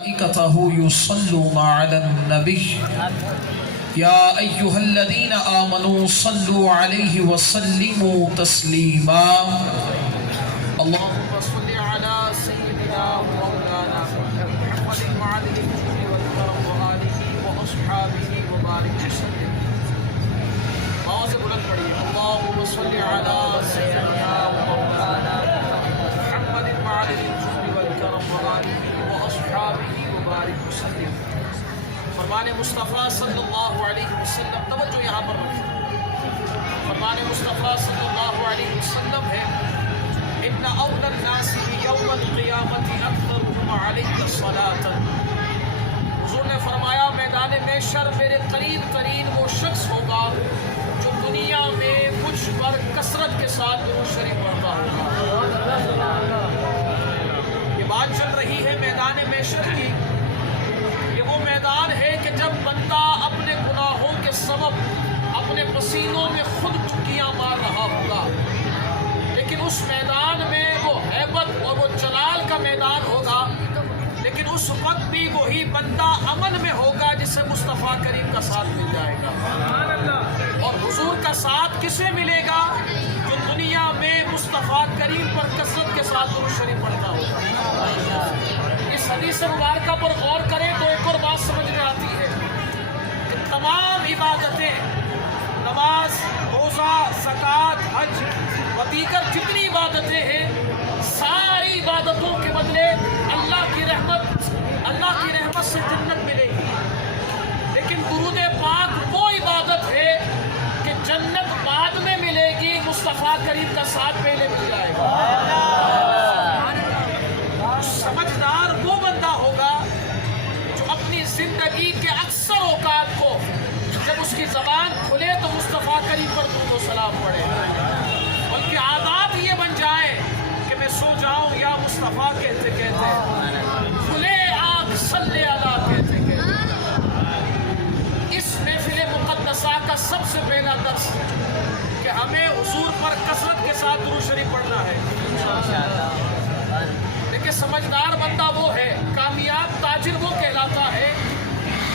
ملائكته يصلون على النبي يا أيها الذين آمنوا صلوا عليه وسلموا تسليما اللهم صل على سيدنا ومولانا محمد وعلى آله وآله وأصحابه وبارك وسلم. آواز بلند پڑھیے. اللهم صل على سيدنا ومولانا محمد وعلى آله وآله وأصحابه وبارك وسلم. فرمان مصطفیٰ صلی اللہ علیہ وسلم، توجہ یہاں پر رکھیں. فرمان مصطفیٰ صلی اللہ علیہ وسلم ہے ان اول الناس یوم القیامت اکثرهم علی الصلاۃ. حضور نے فرمایا میدان محشر میرے قریب ترین وہ شخص ہوگا جو دنیا میں مجھ پر کثرت کے ساتھ درود شریف پڑھتا ہوگا. یہ بات چل رہی ہے میدان محشر کی. یہ وہ میدان ہے کہ جب بندہ اپنے گناہوں کے سبب اپنے پسینوں میں خود ڈبکیاں مار رہا ہوگا، لیکن اس میدان میں وہ ہیبت اور وہ جلال کا میدان ہوگا. لیکن اس وقت بھی وہی بندہ امن میں ہوگا جسے مصطفیٰ کریم کا ساتھ مل جائے گا. اور حضور کا ساتھ کسے ملے گا؟ جو دنیا میں مصطفیٰ کریم پر کثرت کے ساتھ درود شریف پڑھتا ہوگا. اس حدیث مبارکہ پر غور کریں تو ایک اور بات سمجھ میں آتی ہے کہ تمام عبادتیں، نماز، روزہ، زکوٰۃ، حج و دیگر جتنی عبادتیں ہیں، ساری عبادتوں کے بدلے اللہ کی رحمت سے جنت ملے گی. لیکن درود پاک وہ عبادت ہے کہ جنت بعد میں ملے گی، مصطفیٰ کریم کا ساتھ پہلے مل جائے گا. سمجھدار وہ بندہ ہوگا جو اپنی زندگی کے اکثر اوقات کو جب اس کی زبان کھلے تو مصطفیٰ کریم پر درود و سلام پڑھے، بلکہ عادات یہ بن جائے کہ میں سو جاؤں یا مصطفیٰ کہتے کھلے آنکھ صلی اللہ کہتے. اس محفل مقدسہ کا سب سے پہلا درس کہ ہمیں حضور پر کثرت کے ساتھ درود شریف پڑھنا ہے. لیکن سمجھدار بندہ وہ ہے، کامیاب تاجر وہ کہلاتا ہے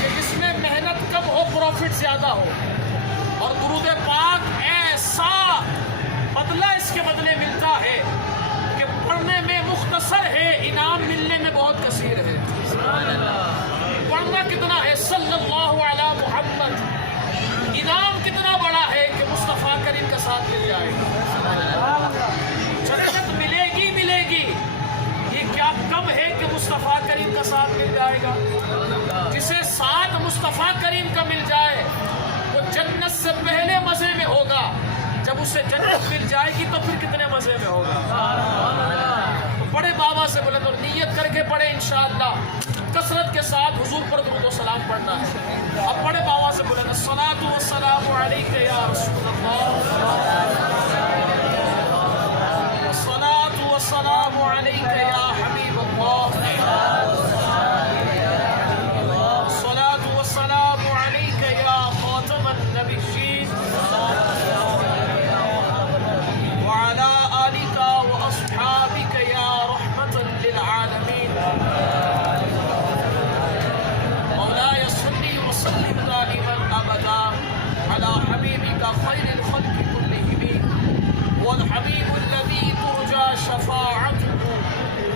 کہ جس میں محنت کم ہو، پروفٹ زیادہ ہو. اور درود پاک ایسا بدلہ اس کے بدلے ملتا ہے کہ پڑھنے میں مختصر ہے، انعام ملنے میں بہت کثیر ہے. پڑھنا کتنا ہے؟ صلی اللہ علی محمد. انعام کتنا بڑا ہے کہ مصطفیٰ کریم کا ساتھ مل جائے گا. جنت ملے گی. یہ کیا کم ہے کہ مصطفیٰ کریم کا ساتھ مل جائے گا. جسے ساتھ مصطفیٰ کریم کا مل جائے وہ جنت سے پہلے مزے میں ہوگا. جب اسے جنت مل جائے گی تو پھر کتنے مزے میں ہوگا. تو بڑے بابا سے بولے تو نیت کر کے پڑھے انشاءاللہ کثرت کے ساتھ حضور پر درود و سلام پڑھنا ہے. اب بڑے بابا سے بولے الصلاۃ والسلام علیک یا رسول اللہ، الصلاۃ والسلام علیک یا حبیب اللہ، الصلاۃ والسلام علیک یا خاتم النبیین وعلی آلک واصحابک یا رحمۃ للعالمین. مولاي صل وسلم دائما ابدا على حبيبك خير الخلق كلهم والحبيب الذي ترجى شفاعته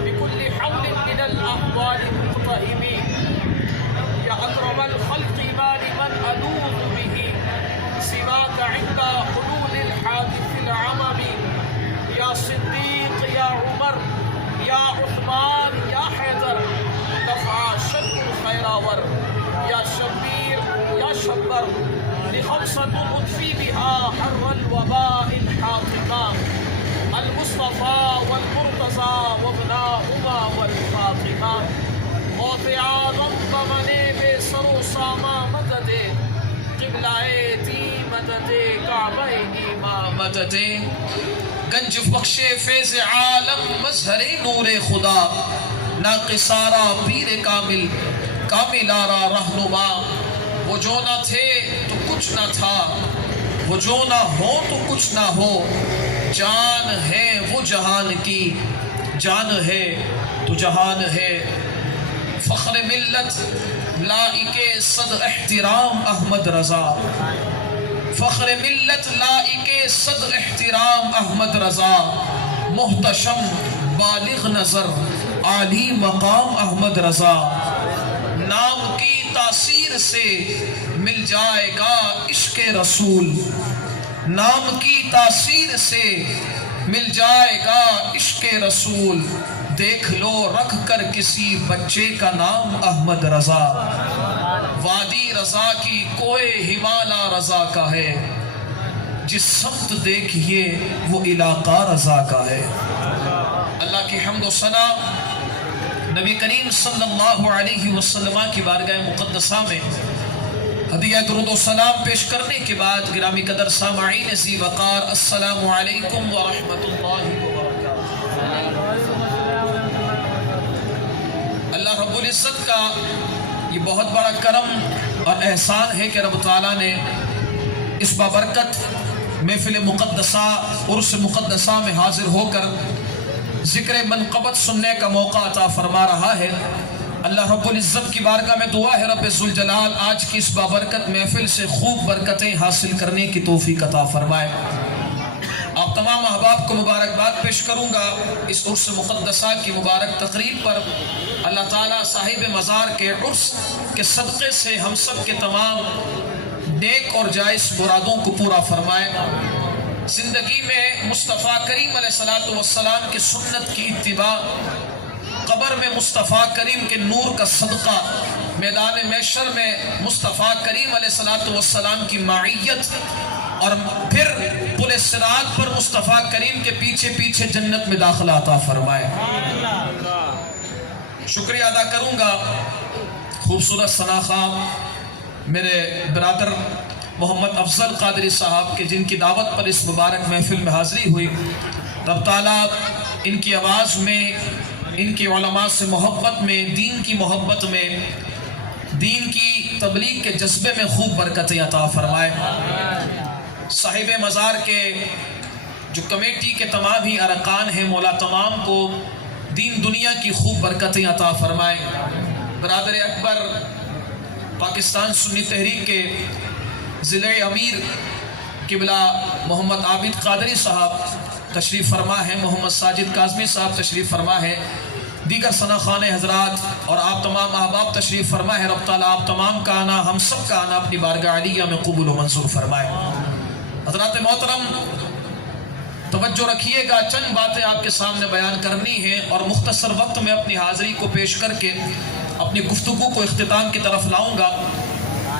بكل حول من الاحوال المقتهم. يا اكرم الخلق ما لمن الوذ به سواك عند حلول الحادث العمم. يا صديق يا عمر يا عثمان يا حيدر دفع شد الخيراور. يا شبير يا شبر لخمسة أطفي بها حر الوباء الحاطمة. المصطفى والمرتضى وابناهما والفاطمة. موت آدم بمنے بے سر و ساما مدد قبلہ دی مدد کعبہ ایمان مدد. گنج بخش فیض عالم مظہر نور خدا ناقصارا پیر کامل کاملارا رہنما. وہ جو نہ تھے تو کچھ نہ تھا، وہ جو نہ ہو تو کچھ نہ ہو. جان ہے وہ جہان کی، جان ہے تو جہان ہے. فخر ملت لائق صد احترام احمد رضا، فخر ملت لائق صد احترام احمد رضا، محتشم بالغ نظر عالی مقام احمد رضا، نام کی تاثیر سے مل جائے گا عشق رسول، نام کی تاثیر سے مل جائے گا عشق رسول، دیکھ لو رکھ کر کسی بچے کا نام احمد رضا، وادی رضا کی کوئے ہمالا رضا کا ہے، جس سمت دیکھئے وہ علاقہ رضا کا ہے۔ اللہ کی حمد و ثنا نبی کریم صلی اللہ علیہ وسلم کی بارگاہ مقدسہ میں ہدیہ درود و سلام پیش کرنے کے بعد گرامی قدر سامعین ذی وقار، السلام علیکم ورحمۃ اللہ وبرکاتہ۔ اللہ رب العزت کا یہ بہت بڑا کرم اور احسان ہے کہ رب تعالیٰ نے اس بابرکت محفل مقدسہ عرس مقدسہ میں حاضر ہو کر ذکر منقبت سننے کا موقع عطا فرما رہا ہے۔ اللہ رب العزت کی بارگاہ میں دعا ہے رب ذوالجلال آج کی اس بابرکت محفل سے خوب برکتیں حاصل کرنے کی توفیق عطا فرمائے۔ آپ تمام احباب کو مبارکباد پیش کروں گا اس عرس مقدسہ کی مبارک تقریب پر۔ اللہ تعالیٰ صاحب مزار کے عرس کے صدقے سے ہم سب کے تمام نیک اور جائز مرادوں کو پورا فرمائے۔ زندگی میں مصطفیٰ کریم علیہ السلام کی سنت کی اتباع، قبر میں مصطفیٰ کریم کے نور کا صدقہ، میدان محشر میں مصطفیٰ کریم علیہ السلام کی معیت، اور پھر پل صراط پر مصطفیٰ کریم کے پیچھے پیچھے جنت میں داخلہ عطا فرمائے۔ شکریہ ادا کروں گا خوبصورت ثنا خواہ میرے برادر محمد افضل قادری صاحب کے، جن کی دعوت پر اس مبارک محفل میں حاضری ہوئی۔ رب تعالیٰ ان کی آواز میں، ان کی علماء سے محبت میں، دین کی محبت میں، دین کی تبلیغ کے جذبے میں خوب برکتیں عطا فرمائے۔ صاحب مزار کے جو کمیٹی کے تمام ہی ارکان ہیں، مولا تمام کو دین دنیا کی خوب برکتیں عطا فرمائے۔ برادر اکبر پاکستان سنی تحریک کے ضلع امیر قبلہ محمد عابد قادری صاحب تشریف فرما ہے، محمد ساجد کاظمی صاحب تشریف فرما ہے، دیگر ثنا خوان حضرات اور آپ تمام احباب تشریف فرما ہے۔ رب تعالیٰ آپ تمام کا آنا، ہم سب کا آنا اپنی بارگاہ علیہ میں قبول و منظور فرمائے۔ حضرات محترم توجہ رکھیے گا، چند باتیں آپ کے سامنے بیان کرنی ہیں اور مختصر وقت میں اپنی حاضری کو پیش کر کے اپنی گفتگو کو اختتام کی طرف لاؤں گا،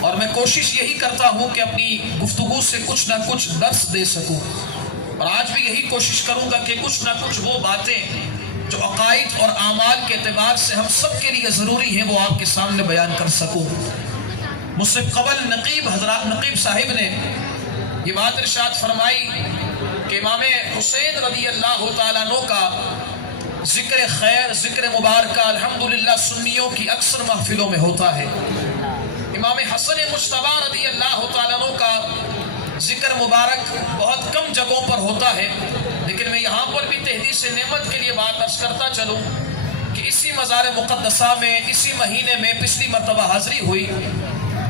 اور میں کوشش یہی کرتا ہوں کہ اپنی گفتگو سے کچھ نہ کچھ درس دے سکوں، اور آج بھی یہی کوشش کروں گا کہ کچھ نہ کچھ وہ باتیں جو عقائد اور اعمال کے اعتبار سے ہم سب کے لیے ضروری ہیں وہ آپ کے سامنے بیان کر سکوں۔ مجھ سے قبل نقیب صاحب نے یہ بات ارشاد فرمائی کہ امام حسین رضی اللہ تعالیٰ عنہ کا ذکر خیر، ذکر مبارکہ الحمدللہ سنیوں کی اکثر محفلوں میں ہوتا ہے۔ امام حسن مجتبی رضی اللہ تعالیٰ عنہ کا ذکر مبارک بہت کم جگہوں پر ہوتا ہے، لیکن میں یہاں پر بھی تحدیث نعمت کے لیے بات عرض کرتا چلوں کہ اسی مزار مقدسہ میں اسی مہینے میں پچھلی مرتبہ حاضری ہوئی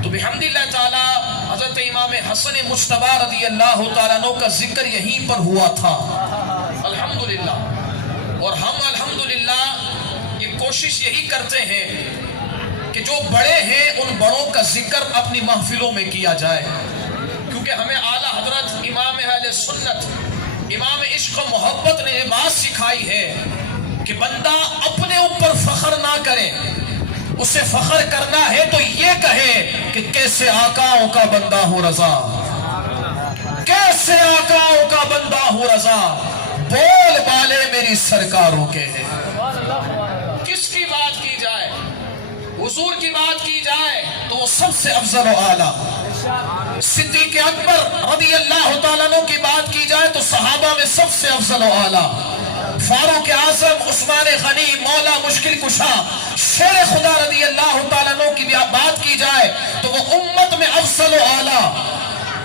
تو بحمد اللہ تعالی حضرت امام حسن مجتبی رضی اللہ تعالیٰ عنہ کا ذکر یہیں پر ہوا تھا الحمدللہ، اور ہم الحمدللہ یہ کوشش یہی کرتے ہیں کہ جو بڑے ہیں ان بڑوں کا ذکر اپنی محفلوں میں کیا جائے، کیونکہ ہمیں اعلیٰ حضرت امام اہل سنت، امام عشق و محبت نے یہ بات سکھائی ہے کہ بندہ اپنے اوپر فخر نہ کرے، اسے فخر کرنا ہے تو یہ کہے کہ کیسے آقاؤں کا بندہ ہوں رضا، کیسے آقاؤں کا بندہ ہوں رضا، بول بالے میری سرکاروں کے ہیں۔ کس کی بات کی جائے؟ حضور کی بات کی جائے تو وہ سب سے افضل و اعلیٰ۔ صدیق اکبر رضی اللہ تعالیٰ عنہ کی بات کی جائے تو صحابہ میں سب سے افضل و اعلیٰ۔ فاروق اعظم، عثمان غنی، مولا مشکل کشا، شیر خدا رضی اللہ تعالیٰ عنہ کی بات کی جائے تو وہ امت میں افضل و اعلیٰ۔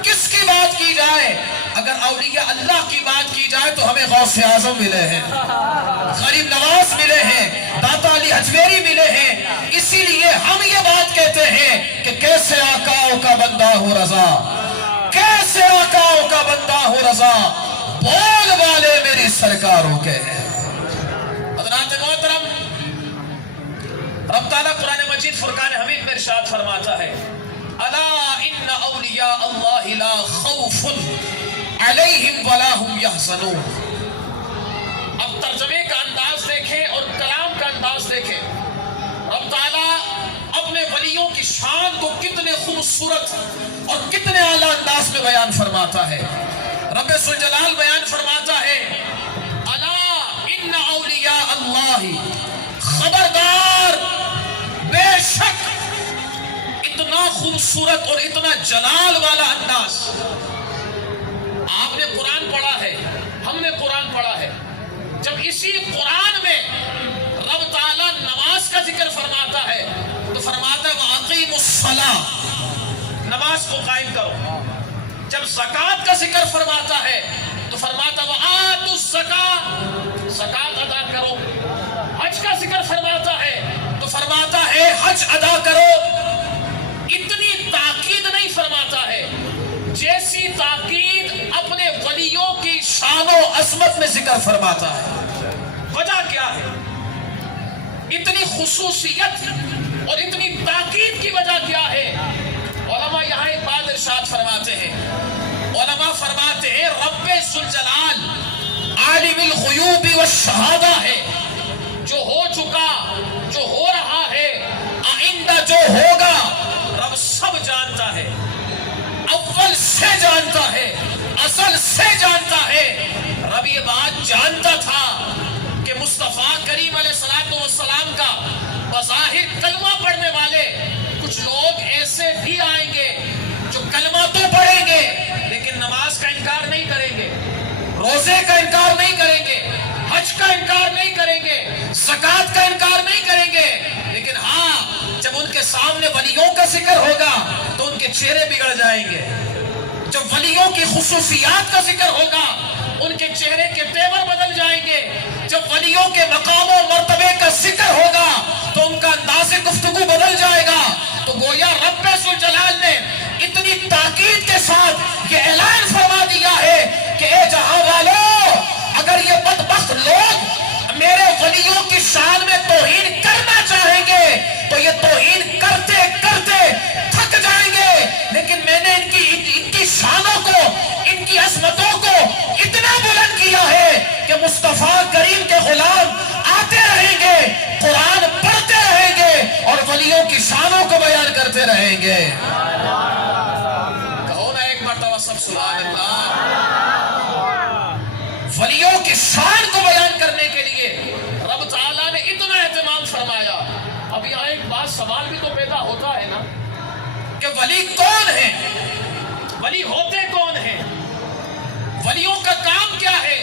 کس کی بات کی جائے؟ اگر اگر اولیاء اللہ کی بات کی جائے تو ہمیں غوث اعظم ملے ہیں، غریب نواز ملے ہیں، داتا علی حجویری ملے ہیں. اسی لیے ہم یہ بات کہتے ہیں کہ کیسے آقاؤں کا بندہ ہو رضا، کیسے آقاؤں کا بندہ ہو رضا، بول والے میری سرکاروں کے ہیں. حضرات محترم، رب تعالیٰ قرآن مجید فرقان حمید میں ارشاد فرماتا ہے الا ان اولیاء اللہ لا خوف علیہم ولا هم یحزنون. اب ترجمے کا انداز دیکھیں اور کلام کا انداز دیکھیں. رب تعالیٰ اپنے ولیوں کی شان کو کتنے خوبصورت اور کتنے اعلیٰ انداز میں بیان فرماتا ہے. رب ذوالجلال بیان فرماتا ہے الا ان اولیاء اللہ، خبردار، بے شک. اتنا خوبصورت اور اتنا جلال والا انداز. آپ نے قرآن پڑھا ہے، ہم نے قرآن پڑھا ہے. جب اسی قرآن میں رب تعالیٰ نماز کا ذکر فرماتا ہے تو فرماتا ہے وَأَقِيمُوا الصَّلَاةَ، نماز کو قائم کرو. جب زکوٰۃ کا ذکر فرماتا ہے تو فرماتا وَآتُوا الزَّکَاةَ، زکوٰۃ ادا کرو. حج کا ذکر فرماتا ہے تو فرماتا ہے حج ادا کرو. اتنی تاکید نہیں فرماتا ہے جیسی تاکید اپنے ولیوں کی شان و عظمت میں ذکر فرماتا ہے. وجہ کیا ہے؟ اتنی خصوصیت اور اتنی تاکید کی وجہ کیا ہے؟ علماء یہاں ایک بات ارشاد فرماتے ہیں. علماء فرماتے ہیں رب ذوالجلال عالم الغیوب والشہادہ ہے. جو ہو چکا، جو ہو رہا ہے، آئندہ جو ہوگا، رب سب جانتا ہے. اول سے جانتا ہے، اصل سے جانتا ہے. رب یہ بات جانتا تھا کہ مصطفیٰ کریم علیہ السلام کا بظاہر کلمہ پڑھنے والے کچھ لوگ ایسے بھی آئیں گے جو کلمہ تو پڑھیں گے لیکن نماز کا انکار نہیں کریں گے، روزے کا انکار نہیں کریں گے، حج کا انکار نہیں کریں گے، زکوٰۃ کا انکار نہیں کریں گے. لیکن ہاں جب ان کے سامنے ولیوں کا ذکر ہوگا تو ان کے چہرے بگڑ جائیں گے. جب ولیوں کی خصوصیات کا ذکر ہوگا ان کے چہرے کے تیور بدل جائیں گے. جب ولیوں کے مقام و مرتبے کا ذکر ہوگا تو ان کا انداز گفتگو بدل جائے گا. تو گویا رب ذوالجلال نے اتنی تاکید کے ساتھ یہ اعلان فرما دیا ہے کہ اے جہاں والو، اگر یہ بدبخت لوگ میرے ولیوں کی شان میں توہین کرنا چاہیں گے تو یہ توہین کرتے کرتے تھک جائیں گے. لیکن میں نے ان کی شانوں کو، ان کی عظمتوں کو اتنا بلند کیا ہے کہ مصطفیٰ کریم کے غلام آتے رہیں گے، قرآن پڑھتے رہیں گے اور ولیوں کی شانوں کو بیان کرتے رہیں گے. کہو نا ایک مرتبہ سب سبحان اللہ. ولیوں کی شان کو بیان کرنے کے لیے رب تعالیٰ نے اتنا اہتمام فرمایا. اب یہاں ایک بات سوال بھی تو پیدا ہوتا ہے نا کہ ولی کون ہے، ولی ہوتے کون ہیں، ولیوں کا کام کیا ہے.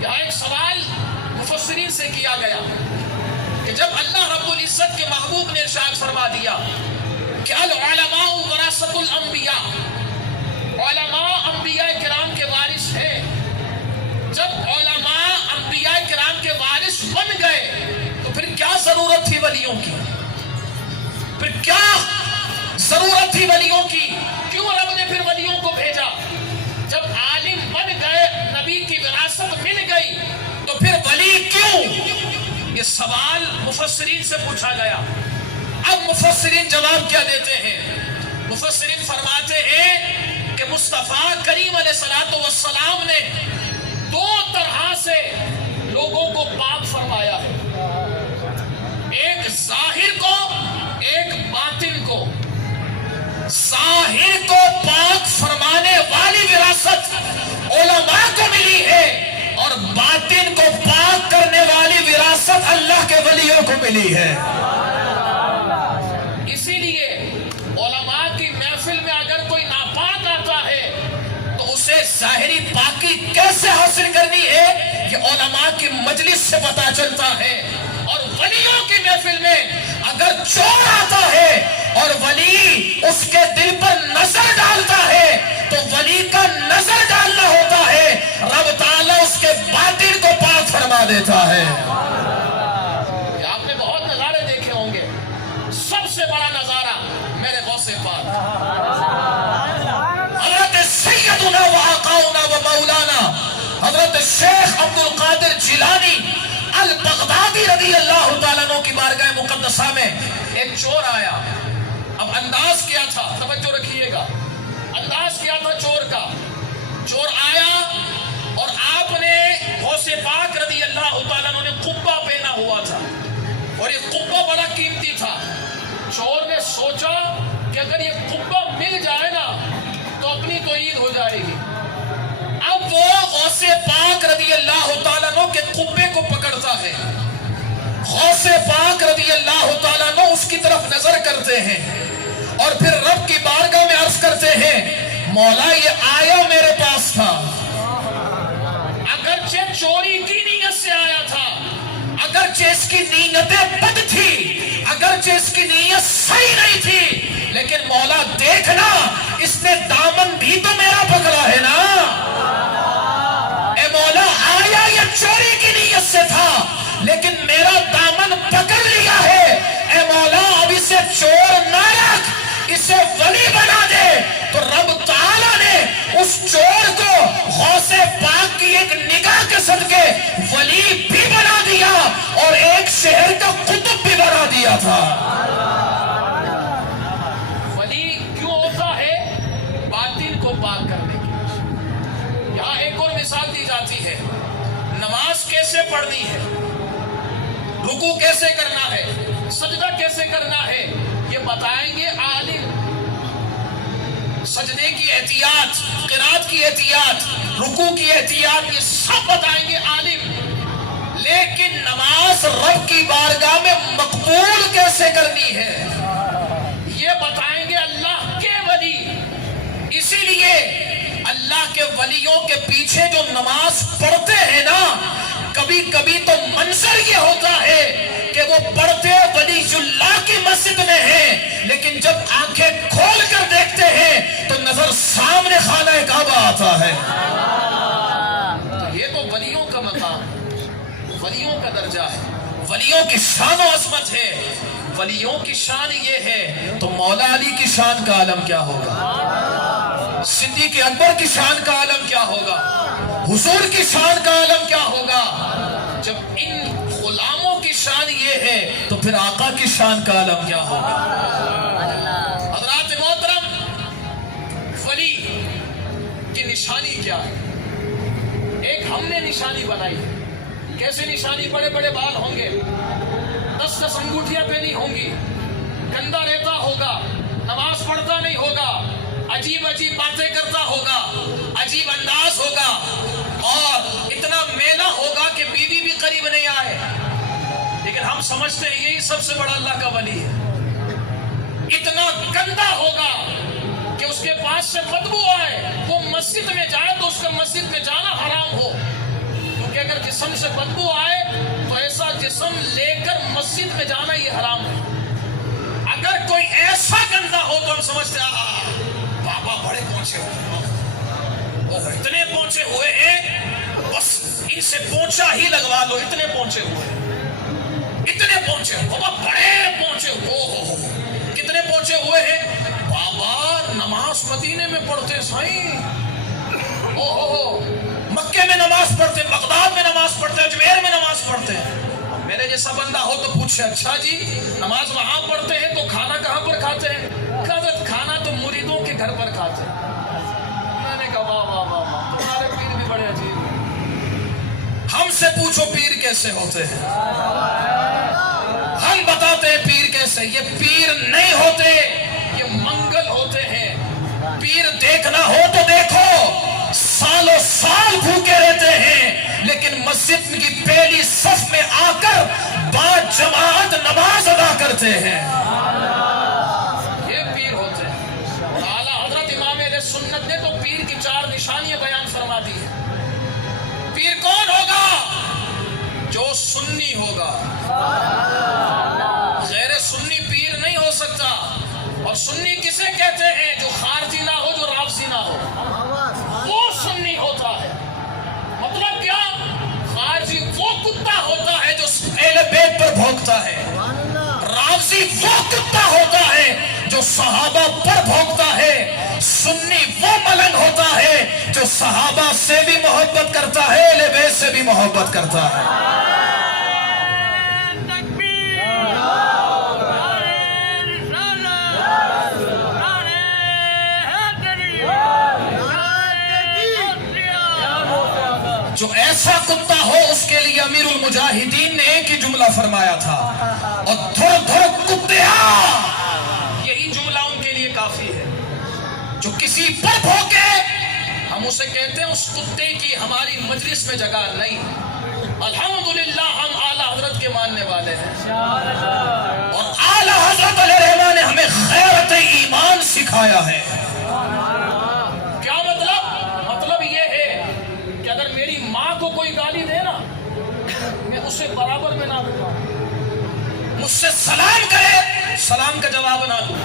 یہاں ایک سوال مفسرین سے کیا گیا کہ جب اللہ رب العزت کے محبوب نے ارشاد فرما دیا کہ العلماء ورثۃ الانبیاء، علماء انبیاء کرام کے وارث ہیں. جب علماء انبیاء کرام کے وارث بن گئے تو پھر کیا ضرورت تھی ولیوں کی؟ پھر کیا ضرورت تھی ولیوں کی؟ کیوں رب نے پھر ولیوں کو بھیجا؟ جب عالم بن گئے، نبی کی وراثت مل گئی تو پھر ولی کیوں؟ یہ سوال مفسرین سے پوچھا گیا. اب مفسرین جواب کیا دیتے ہیں؟ مفسرین فرماتے ہیں کہ مصطفیٰ کریم علیہ السلام نے دو طرح سے لوگوں کو پاک فرمایا ہے، ایک ظاہر کو، ایک باطن کو. ظاہر کو پاک فرمانے والی وراثت علماء کو ملی ہے اور باطن کو پاک کرنے والی وراثت اللہ کے ولیوں کو ملی ہے. اسی لیے علماء کی محفل میں اگر کوئی ناپاک آتا ہے تو اسے ظاہری پاکی کیسے حاصل کرنی ہے یہ علماء کی مجلس سے پتا چلتا ہے. اور ولیوں کی محفل میں اگر چور آتا ہے اور ولی اس کے دل پر نظر ڈالتا ہے تو ولی کا نظر ڈالنا ہو عبد القادر جیلانی البغدادی رضی اللہ تعالیٰ عنہ کی بارگاہ مقدسہ میں ایک چور آیا. اب انداز کیا تھا، توجہ رکھیے گا، انداز کیا تھا چور کا. چور آیا اور آپ نے غوث پاک رضی اللہ تعالیٰ عنہ نے قبہ پہنا ہوا تھا اور یہ قبہ بڑا قیمتی تھا. چور نے سوچا کہ اگر یہ قبہ مل جائے نا تو اپنی تو عید ہو جائے گی. اب وہ غوث پاک رضی اللہ تعالیٰ عنہ کے قبے کو پکڑتا ہے. غوث پاک رضی اللہ تعالیٰ عنہ اس کی طرف نظر کرتے ہیں اور پھر رب کی بارگاہ میں عرض کرتے ہیں مولا یہ آیا میرے پاس تھا، اگرچہ چوری کی نیت سے آیا تھا، اگرچہ اس کی نیتیں بد تھی، اگرچہ اس کی نیت صحیح نہیں تھی، لیکن مولا دیکھنا اس نے دامن بھی تو میرا پکڑا ہے نا. اے مولا آیا یہ چوری کی نیت سے تھا لیکن میرا دامن پکڑ لیا ہے. اے مولا اب اسے چور نہ رکھ، اسے ولی بنا دے. تو رب تعالیٰ نے اس چور کو غوث پاک کی ایک نگاہ کے صدقے ولی بھی بنا دیا اور ایک شہر کا قطب بھی بنا دیا تھا. ولی کیوں ہوتا ہے؟ باطن کو پاک کرنے کی. یہاں ایک اور مثال دی جاتی ہے، نماز کیسے پڑھنی ہے، رکوع کیسے کرنا ہے، سجدہ کیسے کرنا ہے، یہ بتائیں گے عالم. سجدے کی احتیاط، قرات کی احتیاط، رکوع کی احتیاط، یہ سب بتائیں گے عالم. لیکن نماز رب کی بارگاہ میں مقبول کیسے کرنی ہے یہ بتائیں گے اللہ کے ولی. اسی لیے اللہ کے ولیوں کے پیچھے جو نماز پڑھتے ہیں نا، کبھی کبھی تو منظر یہ ہوتا ہے کہ وہ پڑھتے ولی اللہ کی مسجد میں ہیں، لیکن جب آنکھیں کھول کر دیکھتے ہیں تو نظر سامنے خانہ کعبہ آتا ہے. یہ تو ولیوں کا مقام ہے، ولیوں کا درجہ ہے، ولیوں کی شان و عظمت ہے. ولیوں کی شان یہ ہے تو مولا علی کی شان کا عالم کیا ہوگا، صدیق اکبر کی شان کا عالم کیا ہوگا، حضور کی شان کا عالم کیا ہوگا. جب ان غلاموں کی شان یہ ہے تو پھر آقا کی شان کا عالم کیا ہوگا. حضرات محترم، ولی کی نشانی کیا ہے؟ ایک ہم نے نشانی بنائی. کیسے نشانی؟ بڑے بڑے بال ہوں گے، 10 انگوٹھیاں پہنی ہوں گی، گندا رہتا ہوگا، نماز پڑھتا نہیں ہوگا، عجیب عجیب باتیں کرتا ہوگا، عجیب انداز ہوگا اور اتنا میلا ہوگا کہ بیوی بھی قریب نہیں آئے. لیکن ہم سمجھتے ہیں یہی سب سے بڑا اللہ کا ولی ہے. اتنا گندا ہوگا کہ اس کے پاس سے بدبو آئے، وہ مسجد میں جائے تو اس کا مسجد میں جانا حرام ہو، کیونکہ اگر جسم سے بدبو آئے تو ایسا جسم لے کر مسجد میں جانا یہ حرام ہے. اگر کوئی ایسا گندا ہو تو ہم سمجھتے ہیں بابا بڑے پہنچے ہوئے، اور اتنے پہنچے ہوئے ہیں بس ان سے پہنچا ہی لگوا لو، اتنے پہنچے ہوئے، اتنے پہنچے ہوئے، بابا بڑے پہنچے ہوئے. کتنے پہنچے ہوئے ہیں؟ بابا نماز مدینے میں پڑھتے سائیں، مکے میں نماز پڑھتے، بغداد میں نماز پڑھتے، اجمیر میں نماز پڑھتے. میرے جیسا بندہ ہو تو پوچھے اچھا جی نماز وہاں پڑھتے ہیں تو کھانا کہاں پر کھاتے ہیں؟ حضرت کھانا تو مریدوں کے گھر پر کھاتے ہیں. میں نے کہا واہ واہ واہ واہ، تمہارے پیر بھی بڑے عجیب ہیں. ہم سے پوچھو پیر کیسے ہوتے ہیں، ہم بتاتے ہیں پیر کیسے. یہ پیر نہیں ہوتے، یہ منگل ہوتے ہیں. پیر دیکھنا ہو تو دیکھو، سالوں سال بھوکے رہتے ہیں لیکن مسجد کی پہلی صف میں آ کر با جماعت نماز ادا کرتے ہیں. یہ پیر ہوتے ہیں. اور اعلیٰ حضرت امام اہل سنت نے تو پیر کی 4 نشانیاں بیان فرما دی ہیں. پیر کون ہوگا؟ جو سنی ہوگا. غیر سنی پیر نہیں ہو سکتا. اور سنی کسے کہتے ہیں؟ جو خارجی نہ ہو، جو رافضی نہ ہو، وہ سنی ہوتا ہے. مطلب کیا؟ خارجی وہ کتا ہوتا ہے جو اہل بیت پر بھونکتا ہے، رافضی وہ کتا ہوتا ہے جو صحابہ پر بھونکتا ہے، سنی وہ ملنگ ہوتا ہے جو جو صحابہ سے بھی محبت کرتا ہے اہل بیت سے بھی محبت کرتا ہے. جو ایسا کتا ہو اس کے لیے امیر المجاہدین نے ایک ہی جملہ فرمایا تھا، اور دھر دھر کتیا، یہی جملہ ان کے لیے کافی ہے. جو کسی پر بھوکے ہم اسے کہتے ہیں اس کتے کی ہماری مجلس میں جگہ نہیں. الحمدللہ ہم اعلیٰ حضرت کے ماننے والے ہیں، اور اعلیٰ حضرت علیہ الرحمہ نے ہمیں غیرت ایمان سکھایا ہے. کیا مطلب یہ ہے کہ اگر میری ماں کو کوئی گالی دے نا، میں اسے برابر میں نہ دوں، مجھ سے سلام کرے سلام کا جواب نہ دوں،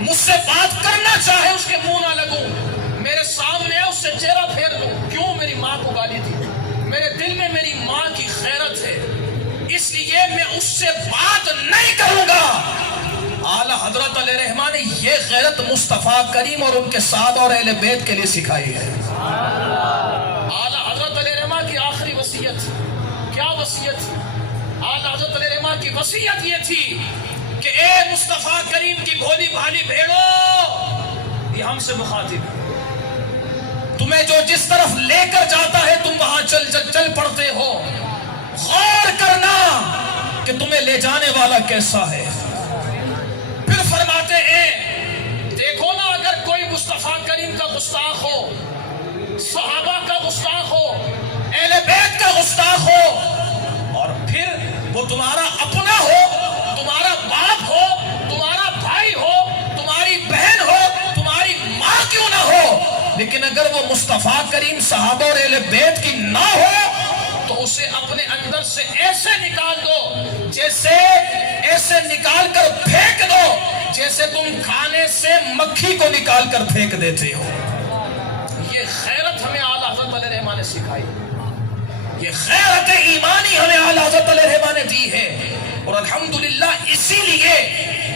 مجھ سے بات کرنا چاہے اس کے منہ نہ لگوں، میرے سامنے ہے اس سے چہرہ پھیر لوں. کیوں؟ میری ماں کو گالی دی، میرے دل میں میری ماں کی غیرت ہے، اس لیے میں اس سے بات نہیں کروں گا. اعلیٰ حضرت علیہ الرحمہ نے یہ غیرت مصطفیٰ کریم اور ان کے صحابہ اور اہل بیت کے لیے سکھائی ہے. اعلیٰ حضرت علیہ الرحمہ کی آخری وصیت کیا وصیت تھی؟ اعلیٰ حضرت علیہ الرحمہ کی وصیت یہ تھی کہ اے مصطفیٰ کریم کی بھولی بھالی بھیڑو، یہ ہم سے مخاطب ہے، تمہیں جو جس طرف لے کر جاتا ہے تم وہاں چل پڑتے ہو، غور کرنا کہ تمہیں لے جانے والا کیسا ہے. پھر فرماتے ہیں دیکھو نا، اگر کوئی مصطفیٰ کریم کا گستاخ ہو، صحابہ کا گستاخ ہو، اہل بیت کا گستاخ ہو، اور پھر وہ تمہارا اپنا ہو، تمہارا باپ ہو، تمہارا بھائی ہو، تمہاری بہن ہو، تمہاری ماں کیوں نہ ہو، لیکن اگر وہ مصطفیٰ کریم صحابہ اور اہل بیت کی نہ ہو تو اسے اپنے اندر سے ایسے نکال دو، جیسے ایسے نکال کر پھینک دو جیسے تم کھانے سے مکھی کو نکال کر پھینک دیتے ہو. یہ غیرت ہمیں اعلیٰ حضرت علیہ الرحمہ نے سکھائی، یہ غیرت ایمانی ہمیں اعلیٰ حضرت علیہ الرحمہ نے دی ہے، اور الحمدللہ اسی لیے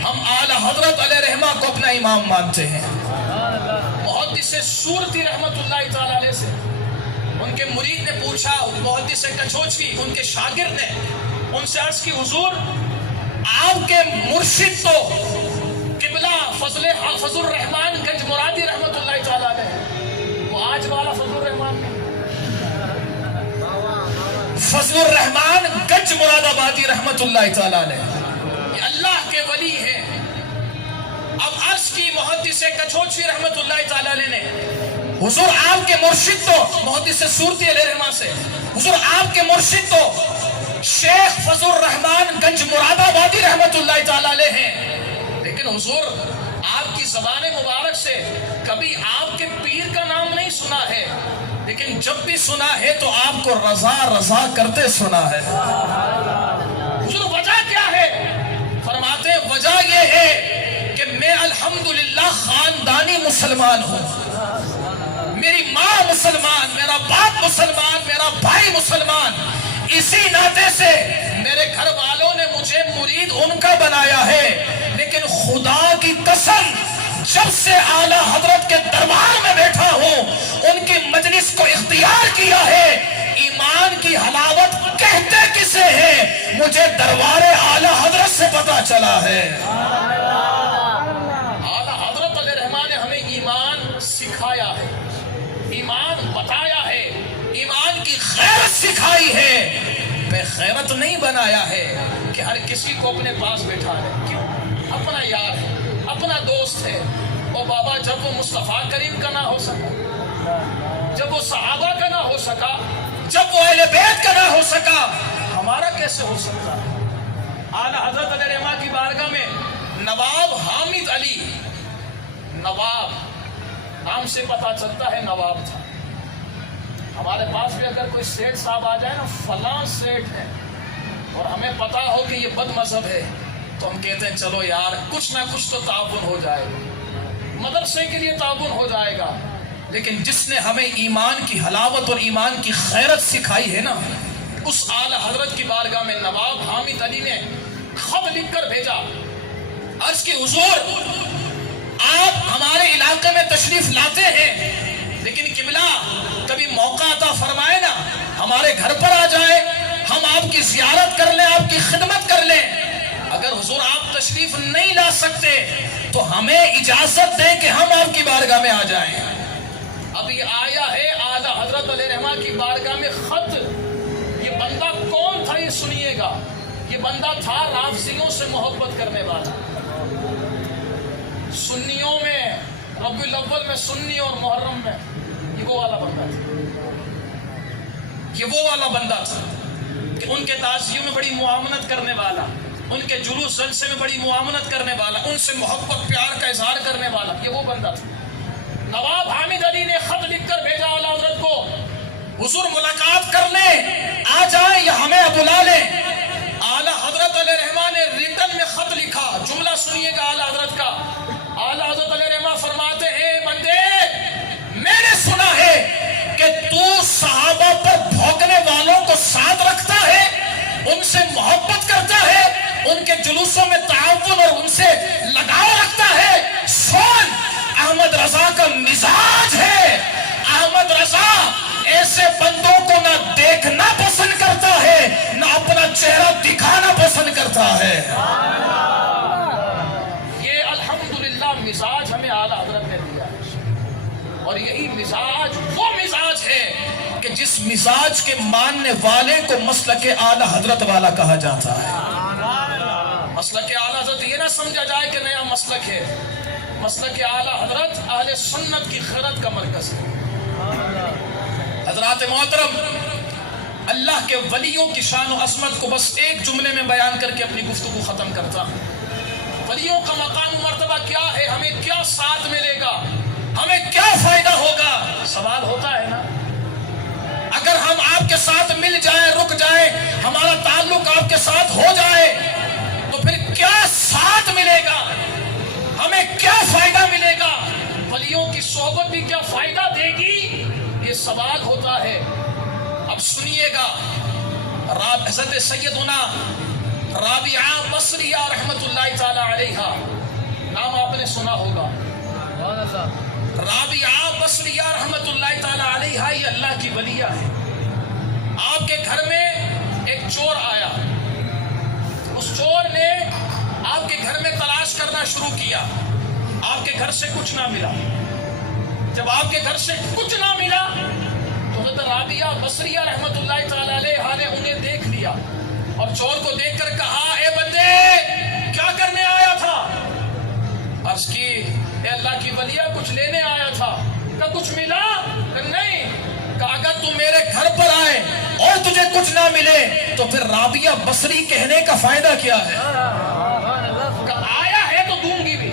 ہم اعلیٰ حضرت علیہ الرحمہ کو اپنا امام مانتے ہیں. محدث سورتی رحمت اللہ تعالی علیہ سے ان کے مرید نے پوچھا، محدث کچھوچی ان کے شاگرد نے ان سے عرض کی، حضور آپ کے مرشد تو قبلہ فضل الرحمن گنج مرادی رحمت اللہ تعالی علیہ، وہ آج والا فضل الرحمن نہیں، فضل الرحمن گنج مراد آبادی رحمت اللہ تعالی علیہ، یہ اللہ کے ولی ہیں. اب عرض کی محدث کچھوچی رحمت اللہ تعالی علیہ نے، حضور آپ کے مرشد تو محدث سورتی علیہ الرحمہ سے، حضور آپ کے مرشد تو شیخ فضل الرحمن گنج مراد آبادی رحمت اللہ تعالی علیہ ہیں، لیکن حضور آپ کی زبان مبارک سے کبھی آپ کے پیر کا نام نہیں سنا ہے، لیکن جب بھی سنا ہے تو آپ کو رضا رضا کرتے سنا ہے. حضور وجہ کیا ہے؟ فرماتے ہیں وجہ یہ ہے کہ میں الحمدللہ خاندانی مسلمان ہوں، میری ماں مسلمان، میرا باپ مسلمان، میرا بھائی مسلمان، اسی ناطے سے میرے گھر والوں نے مجھے مرید ان کا بنایا ہے. لیکن خدا کی قسم جب سے اعلیٰ حضرت کے دربار میں بیٹھا ہوں، ان کی مجلس کو اختیار کیا ہے، ایمان کی حلاوت کہتے کسے ہیں مجھے دربار اعلیٰ حضرت سے پتا چلا ہے. اعلیٰ حضرت علیہ الرحمہ نے ہمیں ایمان سکھایا ہے، ایمان بتایا ہے، ایمان کی غیرت سکھائی ہے، بے غیرت نہیں بنایا ہے کہ ہر کسی کو اپنے پاس بیٹھا ہے. کیوں؟ اپنا یار ہے، اپنا دوست ہے. اور بابا جب وہ مصطفیٰ کریم کا نہ ہو سکا، جب وہ صحابہ کا نہ ہو سکا، جب وہ اہل بیت کا نہ ہو سکا، ہمارا کیسے ہو سکتا؟ اعلیٰ حضرت علیہ الرحمہ کی بارگاہ میں نواب حامد علی، نواب نام سے پتہ چلتا ہے نواب تھا. ہمارے پاس بھی اگر کوئی سیٹھ صاحب آ جائے نا، فلاں سیٹھ ہے، اور ہمیں پتا ہو کہ یہ بد مذہب ہے، تو ہم کہتے ہیں چلو یار کچھ نہ کچھ تو تعاون ہو جائے گا، مدرسے کے لیے تعاون ہو جائے گا. لیکن جس نے ہمیں ایمان کی حلاوت اور ایمان کی غیرت سکھائی ہے نا، اس اعلیٰ حضرت کی بارگاہ میں نواب حامد علی نے خط لکھ کر بھیجا، عرض کی حضور آپ ہمارے علاقے میں تشریف لاتے ہیں، لیکن قبلہ کبھی موقع عطا فرمائے نا، ہمارے گھر پر آ جائے، ہم آپ کی زیارت کر لیں، آپ کی خدمت کر لیں۔ اگر حضور آپ تشریف نہیں لا سکتے تو ہمیں اجازت دیں کہ ہم آپ کی بارگاہ میں آ جائیں۔ اب یہ آیا ہے اعلیٰ حضرت علیہ رحمہ کی بارگاہ میں خط۔ یہ بندہ کون تھا یہ سنیے گا۔ یہ بندہ تھا رافضیوں سے محبت کرنے والا۔ سنیوں میں ربیع الاول میں سنی اور محرم میں یہ وہ والا بندہ تھا۔ یہ وہ والا بندہ تھا کہ ان کے تعزیوں میں بڑی معاونت کرنے والا، ان کے جلوس جلسے میں بڑی معاونت کرنے والا، ان سے محبت پیار کا اظہار کرنے والا، یہ وہ بندہ تھا۔ نواب حامد علی نے خط لکھ کر بھیجا اعلیٰ حضرت کو، حضور ملاقات کر لیں، آ جائیں یا ہمیں بلا لیں۔ اعلیٰ حضرت علیہ رحمہ نے ریٹن میں خط لکھا، جملہ سنیے گا اعلیٰ حضرت کا۔ اعلیٰ حضرت علیہ رحمہ فرماتے ہیں، بندے میں نے سنا ہے کہ تو صحابہ پر بھونکنے والوں کو ساتھ رکھتا ہے، ان سے محبت کرتا ہے، ان کے جلوسوں میں تعاون اور ان سے لگاؤ رکھتا ہے۔ سن، احمد رضا کا مزاج ہے، احمد رضا ایسے بندوں کو نہ دیکھنا پسند کرتا ہے نہ اپنا چہرہ دکھانا پسند کرتا ہے۔ یہ الحمدللہ مزاج ہمیں اعلیٰ حضرت نے دیا ہے، اور یہی مزاج وہ مزاج ہے کہ جس مزاج کے ماننے والے کو مسلک اعلیٰ حضرت والا کہا جاتا ہے۔ مسلک اعلیٰ حضرت یہ نہ سمجھا جائے کہ نیا مسلک ہے، مسلک اعلیٰ حضرت اہل سنت کی خیرت کا مرکز ہے۔ حضرات محترم، اللہ کے ولیوں کی شان و عظمت کو بس ایک جملے میں بیان کر کے اپنی گفتگو ختم کرتا ہوں۔ ولیوں کا مقام و مرتبہ کیا ہے، ہمیں کیا ساتھ ملے گا، ہمیں کیا فائدہ ہوگا؟ سوال ہوتا ہے نا، اگر ہم آپ کے ساتھ مل جائیں، رک جائیں، ہمارا تعلق آپ کے ساتھ ہو جائے تو پھر کیا ساتھ ملے گا، ہمیں کیا فائدہ ملے گا؟ ولیوں کی صحبت بھی کیا فائدہ دے گی، یہ سوال ہوتا ہے۔ اب سنیے گا، حضرت سیدنا رابعہ بصریہ رحمت اللہ تعالی علیہا، نام آپ نے سنا ہوگا۔ رابعہ بصریہ رحمت اللہ تعالی علیہا یہ اللہ کی ولیہ ہے۔ آپ کے گھر میں ایک چور آیا، اس چور نے آپ کے گھر میں تلاش کرنا شروع کیا، آپ کے گھر سے کچھ نہ ملا۔ جب آپ کے گھر سے کچھ نہ ملا تو حضرت رابعہ بصریہ رحمت اللہ تعالی علیہا نے انہیں دیکھ لیا اور چور کو دیکھ کر کہا، اے بندے کیا کرنے آیا تھا؟ عرض کی، اے اللہ کی ولیہ کچھ لینے آیا تھا۔ کہا کچھ ملا؟ کہا نہیں۔ کہا اگر تم میرے گھر پر آئے اور تجھے کچھ نہ ملے تو پھر رابعہ بصری کہنے کا فائدہ کیا ہے؟ کہا آیا ہے تو دوں گی بھی۔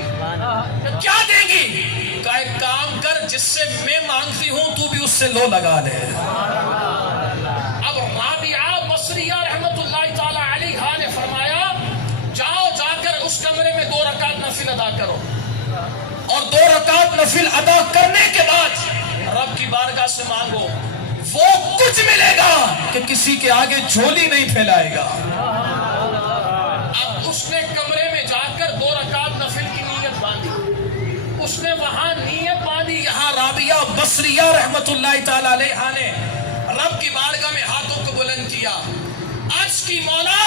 کیا دے گی؟ کہا ایک کام کر، جس سے میں مانگتی ہوں تو بھی اس سے لو لگا لے۔ اب رابعہ بصریہ رحمت اللہ تعالی علیہا نے فرمایا، جاؤ جا کر اس کمرے میں 2 رکعت نفل ادا کرو، اور 2 رکعت نفل ادا کرنے کے بعد رب کی بارگاہ سے مانگو، وہ کچھ ملے گا کہ کسی کے آگے جھولی نہیں پھیلائے گا۔ اب اس نے کمرے میں جا کر 2 رکعت نفل کی نیت باندھی، اس نے وہاں نیت باندھی، یہاں رابعہ بصریہ رحمت اللہ تعالی علیہا نے رب کی بارگاہ میں ہاتھوں کو بلند کیا، عرض کی، مولا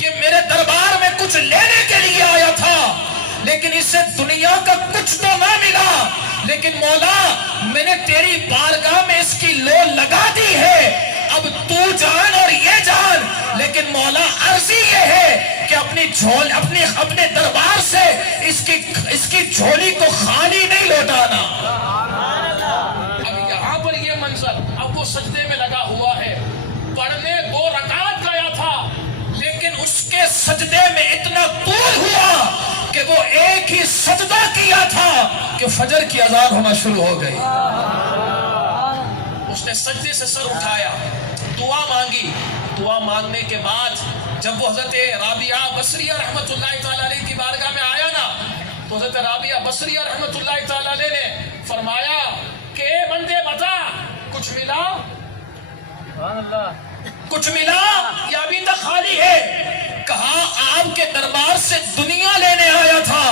یہ میرے دربار میں کچھ لینے کے لیے آیا تھا لیکن اسے دنیا کا کچھ تو نہ ملا، لیکن مولا میں نے تیری بارگاہ میں اس کی لو لگا دی ہے، اب تو جان اور یہ جان، لیکن مولا عرض یہ ہے کہ اپنے دربار سے اس کی جھولی کو خالی نہیں لوٹانا۔ اب یہاں پر یہ منظر، اب وہ سجدے میں لگا ہوا ہے، پڑھنے 2 رکعت گیا تھا لیکن اس کے سجدے میں اتنا طول ہوا کہ وہ ایک ہی سجدہ کیا تھا کہ فجر کی اذان ہونا شروع ہو گئی۔ اس نے سجدے سے سر اٹھایا، دعا مانگی، دعا مانگنے کے بعد جب وہ حضرت رابعہ بصریہ رحمت اللہ تعالی علیہ کی بارگاہ میں آیا نا تو حضرت رابعہ بصریہ رحمت اللہ تعالی علیہ نے فرمایا کہ اے بندے بتا کچھ ملا؟ کچھ ملا یا ابھی تک خالی ہے؟ کہا آپ کے دربار سے دنیا لینے آیا تھا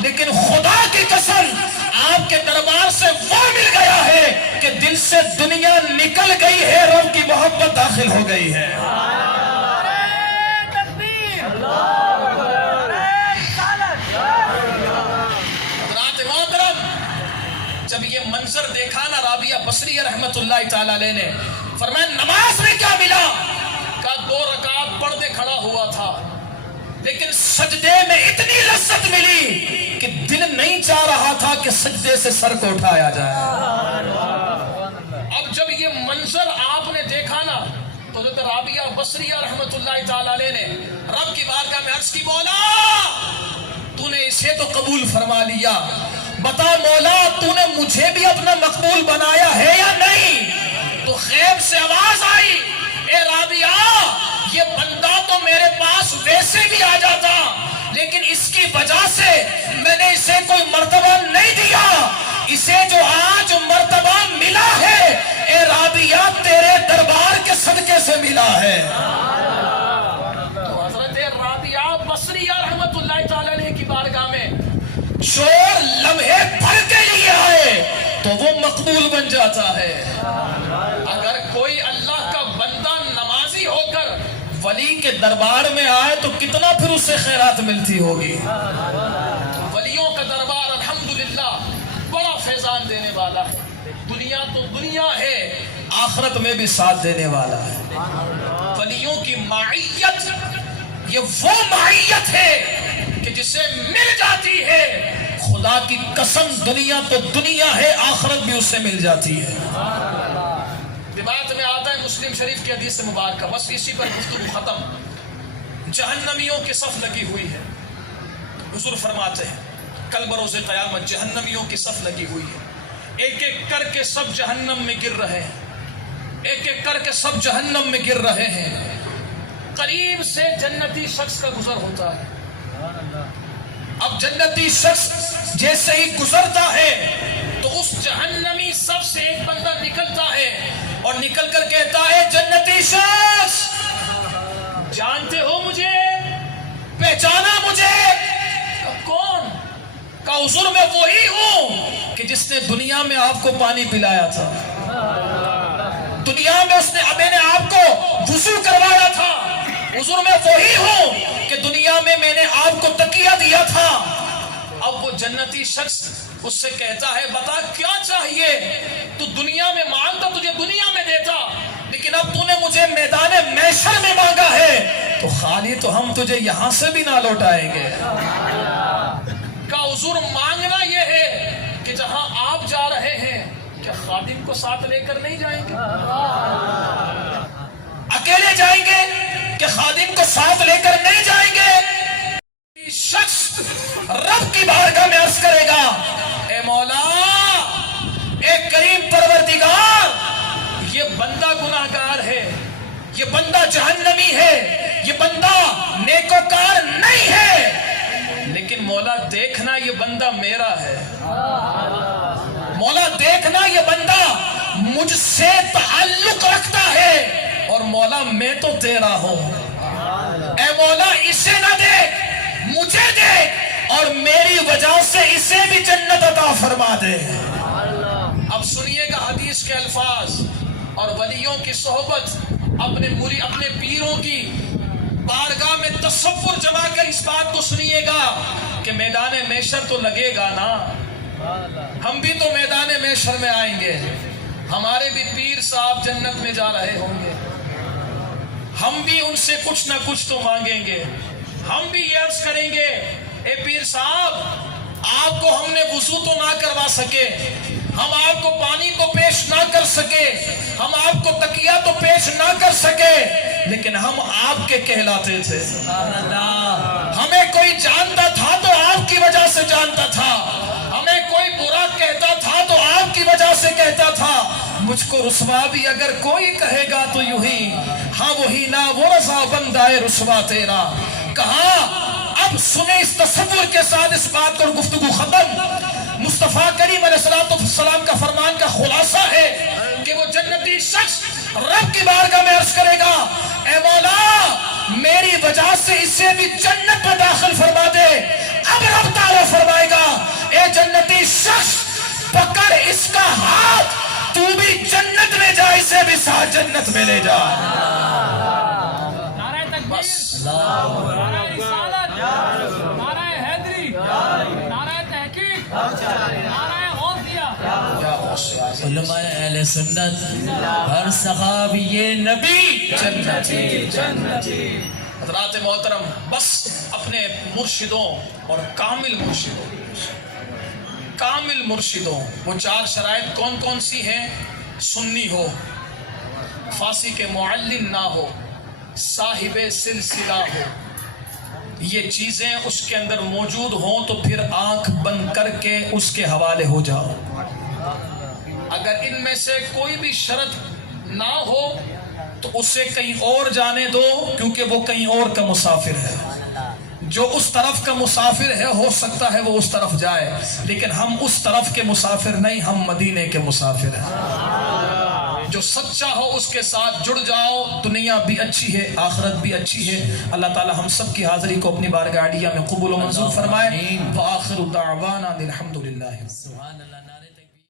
لیکن خدا کی قسم آپ کے دربار سے وہ مل گیا ہے سے دنیا نکل گئی ہے، رب کی محبت داخل ہو گئی ہے۔ حضرات محترم، جب یہ منظر دیکھا نا رابعہ بصریہ رحمت اللہ تعالی علیہ نے، فرمایا نماز میں کیا ملا؟ کہا 2 رکعت پڑھ دے کھڑا ہوا تھا، لیکن سجدے میں اتنی لذت ملی کہ دل نہیں چاہ رہا تھا کہ سجدے سے سر کو اٹھایا جائے۔ اب جب یہ منظر آپ نے دیکھا نا تو حضرت رابعہ بصریہ رحمت اللہ تعالی علیہ نے رب کی بارگاہ میں عرض کی، مولا تو نے اسے تو قبول فرما لیا، بتا مولا تو نے مجھے بھی اپنا مقبول بنایا ہے یا نہیں؟ تو غیب سے آواز آئی، اے رابعہ یہ بندہ تو میرے پاس ویسے بھی آ جاتا، لیکن اس کی وجہ سے میں نے اسے کوئی مرتبہ نہیں دیا، اسے جو آج مرتبہ ملا ہے اے رابعہ تیرے دربار کے صدقے سے ملا ہے۔ تو حضرت رابعہ بصریہ رحمت اللہ تعالی علیہ کی بارگاہ میں چور لمحے بھر کے لیے آئے تو وہ مقبول بن جاتا ہے۔ اگر کوئی اللہ کا بندہ نمازی ہو کر ولی کے دربار میں آئے تو کتنا پھر اسے خیرات ملتی ہوگی۔ ولیوں کا دربار الحمدللہ بڑا فیضان دینے والا ہے، دنیا تو دنیا ہے، آخرت میں بھی ساتھ دینے والا ہے۔ ولیوں کی معیت یہ وہ معیت ہے کہ جسے مل جاتی ہے، خدا کی قسم دنیا تو دنیا ہے، آخرت بھی اسے مل جاتی ہے۔ روایت میں آتا ہے مسلم شریف کی حدیث مبارکہ، بس اسی پر گفتگو ختم۔ جہنمیوں کی صف لگی ہوئی ہے، حضور فرماتے ہیں کل بروز قیامت جہنمیوں کی صف لگی ہوئی ہے، ایک ایک کر کے سب جہنم میں گر رہے ہیں، ایک ایک کر کے سب جہنم میں گر رہے ہیں۔ قریب سے جنتی شخص کا گزر ہوتا ہے، اب جنتی شخص جیسے ہی گزرتا ہے تو اس جہنمی صف سے ایک بندہ نکلتا ہے اور نکل کر کہتا ہے جنتی شخص جانتے ہو مجھے، پہچانا مجھے؟ کون؟ کہا حضور میں وہی ہوں کہ جس نے دنیا میں آپ کو پانی پلایا تھا، دنیا میں اس نے میں نے آپ کو وضو کروایا تھا، حضور میں وہی ہوں کہ دنیا میں نے آپ کو تکیہ دیا تھا۔ اب وہ جنتی شخص اس سے کہتا ہے بتا کیا چاہیے؟ تو دنیا میں مانگتا تجھے دنیا میں دیتا، لیکن اب تو نے مجھے میدان محشر میں مانگا ہے تو خالی تو ہم تجھے یہاں سے بھی نہ لوٹائیں گے۔ کہا حضور مانگنا یہ ہے کہ جہاں آپ جا رہے ہیں کیا خادم کو ساتھ لے کر نہیں جائیں گے؟ اکیلے جائیں گے کہ خادم کو ساتھ لے کر نہیں جائیں گے؟ شخص رب کی بارگاہ میں عرض کرے گا اے مولا، اے کریم پروردگار، یہ بندہ گناہگار ہے، یہ بندہ جہنمی ہے، یہ بندہ نیکوکار نہیں ہے، لیکن مولا دیکھنا یہ بندہ میرا ہے، مولا دیکھنا یہ بندہ مجھ سے تعلق رکھتا ہے، اور مولا میں تو تیرا ہوں، اے مولا اسے نہ دیکھ مجھے دے اور میری وجہ سے اسے بھی جنت عطا فرما دے۔ اب سنیے گا حدیث کے الفاظ اور ولیوں کی صحبت، اپنے پیروں کی بارگاہ میں تصور جما کر اس بات کو سنیے گا کہ میدان محشر تو لگے گا نا، ہم بھی تو میدان محشر میں آئیں گے، ہمارے بھی پیر صاحب جنت میں جا رہے ہوں گے، ہم بھی ان سے کچھ نہ کچھ تو مانگیں گے، ہم بھی یہ عرض کریں گے اے پیر صاحب آپ کو ہم نے وضو تو نہ کروا سکے، ہم آپ کو پانی کو پیش نہ کر سکے، ہم آپ کو تکیہ تو پیش نہ کر سکے، لیکن ہم آپ کے کہلاتے تھے، ہمیں کوئی جانتا تھا تو آپ کی وجہ سے جانتا تھا، ہمیں کوئی برا کہتا تھا تو آپ کی وجہ سے کہتا تھا، مجھ کو رسوا بھی اگر کوئی کہے گا تو یوں ہی، ہاں وہی نا وہ رضا بندہ رسوا تیرا۔ کہا اب سنیں اس تصور کے ساتھ اس بات کو، گفتگو ختم۔ مصطفیٰ کریم علیہ السلام کا فرمان کا خلاصہ ہے کہ وہ جنتی شخص رب کی بارگاہ میں عرض کرے گا اے مولا میری وجہ سے اسے بھی جنت میں داخل فرما دے۔ اب رب تعالیٰ فرمائے گا اے جنتی شخص پکڑ اس کا ہاتھ، تو بھی جنت اللہ جنت میں لے جائے. نعرہ تکبیر، بس نعرہ رسالت، نعرہ حیدری، نعرہ تحقیق، نعرہ غوثیہ. یا غوث اعظم. علماء اہل سنت ہر صحابی نبی جنتی. حضرات محترم، بس اپنے مرشدوں اور کامل مرشدوں وہ 4 شرائط کون کون سی ہیں؟ سنی ہو، فاسی کے معلم نہ ہو، صاحب سلسلہ ہو. یہ چیزیں اس کے اندر موجود ہوں تو پھر آنکھ بند کر کے اس کے حوالے ہو جاؤ. اگر ان میں سے کوئی بھی شرط نہ ہو تو اسے کہیں اور جانے دو، کیونکہ وہ کہیں اور کا مسافر ہے. جو اس طرف کا مسافر ہے ہو سکتا ہے وہ اس طرف جائے، لیکن ہم اس طرف کے مسافر نہیں، ہم مدینے کے مسافر ہیں. جو سچا ہو اس کے ساتھ جڑ جاؤ، دنیا بھی اچھی ہے، آخرت بھی اچھی ہے. اللہ تعالی ہم سب کی حاضری کو اپنی بارگاہ عالیہ میں قبول و منظور فرمائے. وآخر دعوانا الحمدللہ. سبحان اللہ.